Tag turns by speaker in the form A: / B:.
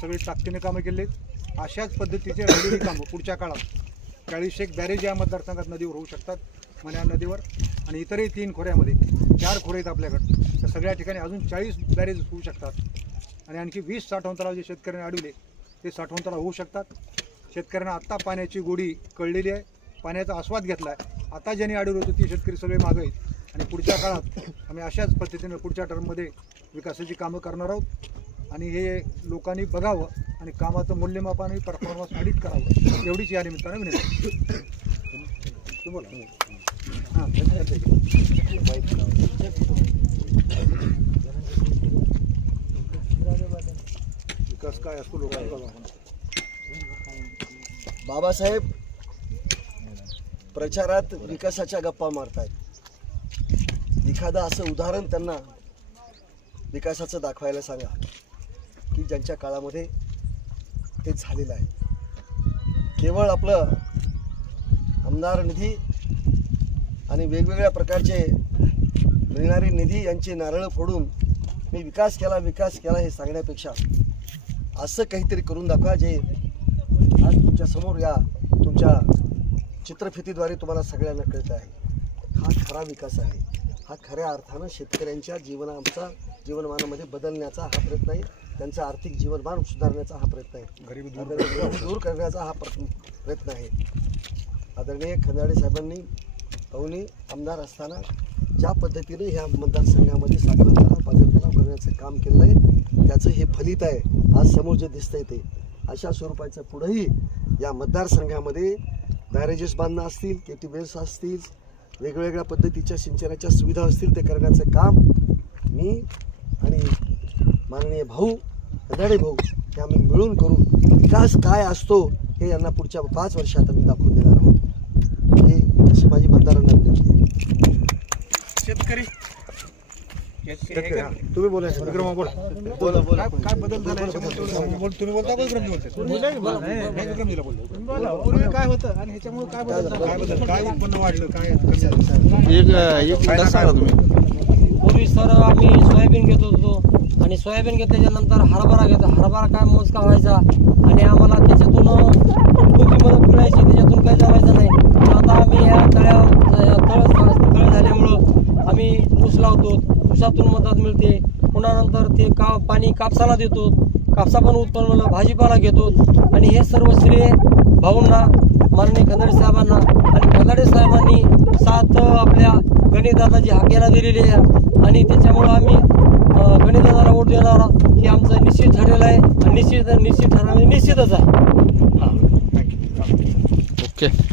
A: सगळे ताकदीने कामं केली आहेत अशाच पद्धतीचे राहिलेली कामं पुढच्या काळात. चाळीस एक बॅरेज या मतदारसंघात नदीवर होऊ शकतात मन्या नदीवर. आणि इतरही तीन खोऱ्यामध्ये चार खोरे आहेत आपल्याकडं. तर सगळ्या ठिकाणी अजून चाळीस बॅरेज होऊ शकतात. आणि आणखी वीस साठवण तलाव जे शेतकऱ्यांनी अडवले ते साठवण तलाव होऊ शकतात. शेतकऱ्यांना आत्ता पाण्याची गोडी कळलेली आहे. पाण्याचा आस्वाद घेतला आहे आता ज्यांनी अडवलं होतं ती शेतकरी सगळे मागं आहेत. आणि पुढच्या काळात आम्ही अशाच पद्धतीने पुढच्या टर्ममध्ये विकासाची कामं करणार आहोत. आणि हे लोकांनी बघावं आणि कामाचं मूल्यमापन आणि परफॉर्मन्स ऑडिट करावं. एवढीच या निमित्तानं विनंती बोला हां विकास काय असतो लोकांचा?
B: बाबासाहेब प्रचारात विकासाच्या गप्पा मारतायत. एखादं असं उदाहरण त्यांना विकासाचं दाखवायला सांगा. की ज्यांच्या काळामध्ये ते झालेलं आहे. केवळ आपलं आमदार निधी आणि वेगवेगळ्या प्रकारचे मिळणारे निधी यांची नारळं फोडून मी विकास केला विकास केला हे सांगण्यापेक्षा असं काहीतरी करून दाखवा जे आज तुमच्यासमोर या तुमच्या चित्रफितीद्वारे तुम्हाला सगळ्यांना कळत आहे. हा खरा विकास आहे. हा खऱ्या अर्थानं शेतकऱ्यांच्या जीवनाचा जीवनमानामध्ये बदलण्याचा हा प्रयत्न आहे. त्यांचं आर्थिक जीवनमान सुधारण्याचा हा प्रयत्न आहे.
A: गरीबी दूर
B: दूर करण्याचा हा प्रयत्न प्रयत्न आहे. आदरणीय खंदाडे साहेबांनी अवनी आमदार असताना ज्या पद्धतीने ह्या मतदारसंघामध्ये साखर तलाव करण्याचं काम केलं आहे त्याचं हे फलित आहे. आज समोर जे दिसतंय ते. अशा स्वरूपाचं पुढेही या मतदारसंघामध्ये बॅरेजेस बांधणं असतील के टी बेल्स असतील वेगवेगळ्या पद्धतीच्या सिंचनाच्या सुविधा असतील ते करण्याचं काम मी माननीय भाऊ खंदाडे भाऊ हे आम्ही मिळून करू विकास काय असतो हे यांना पुढच्या पाच वर्षात आम्ही दाखवून देणार आहोत. ही अशी माझी मतदारांना विनंती आहे.
C: शेतकरी.
A: तुम्ही बोला विक्रम बोला.
B: बोला बोला.
A: काय बदल झाला तुम्ही बोलता का बोलतो.
C: पूर्वी काय होतं आणि ह्याच्यामुळे काय बदल झाला?
A: काय बदल? काय उत्पन्न वाढलं? काय कमी झालं?
D: एक सांगा तुम्ही.
E: पूर्वी सर आम्ही सोयाबीन घेत होतो. आणि सोयाबीन घेतल्याच्यानंतर हरभरा घेतो. हरभरा काय मोजका व्हायचा? आणि आम्हाला त्याच्यातून मोठी मदत मिळायची त्याच्यातून काही जमायचं नाही. आता आम्ही या तळ्या तळ तळ झाल्यामुळं आम्ही ऊस लावतो. ऊसातून मदत मिळते. पुन्हा नंतर ते का पाणी कापसाला देतो. कापसा पण उत्पन्न भाजीपाला घेतो. आणि हे सर्व श्रेय भाऊंना माननीय खंदाडे साहेबांना. आणि खंदाडे साहेबांनी सात आपल्या गणितदादाची हाकेला दिलेली आहे. आणि त्याच्यामुळं आम्ही अं, गणितदादाला वोट देणार हे आमचं निश्चित ठरलेलं आहे. आणि निश्चित निश्चित ठरणार निश्चितच आहे.
D: ओके.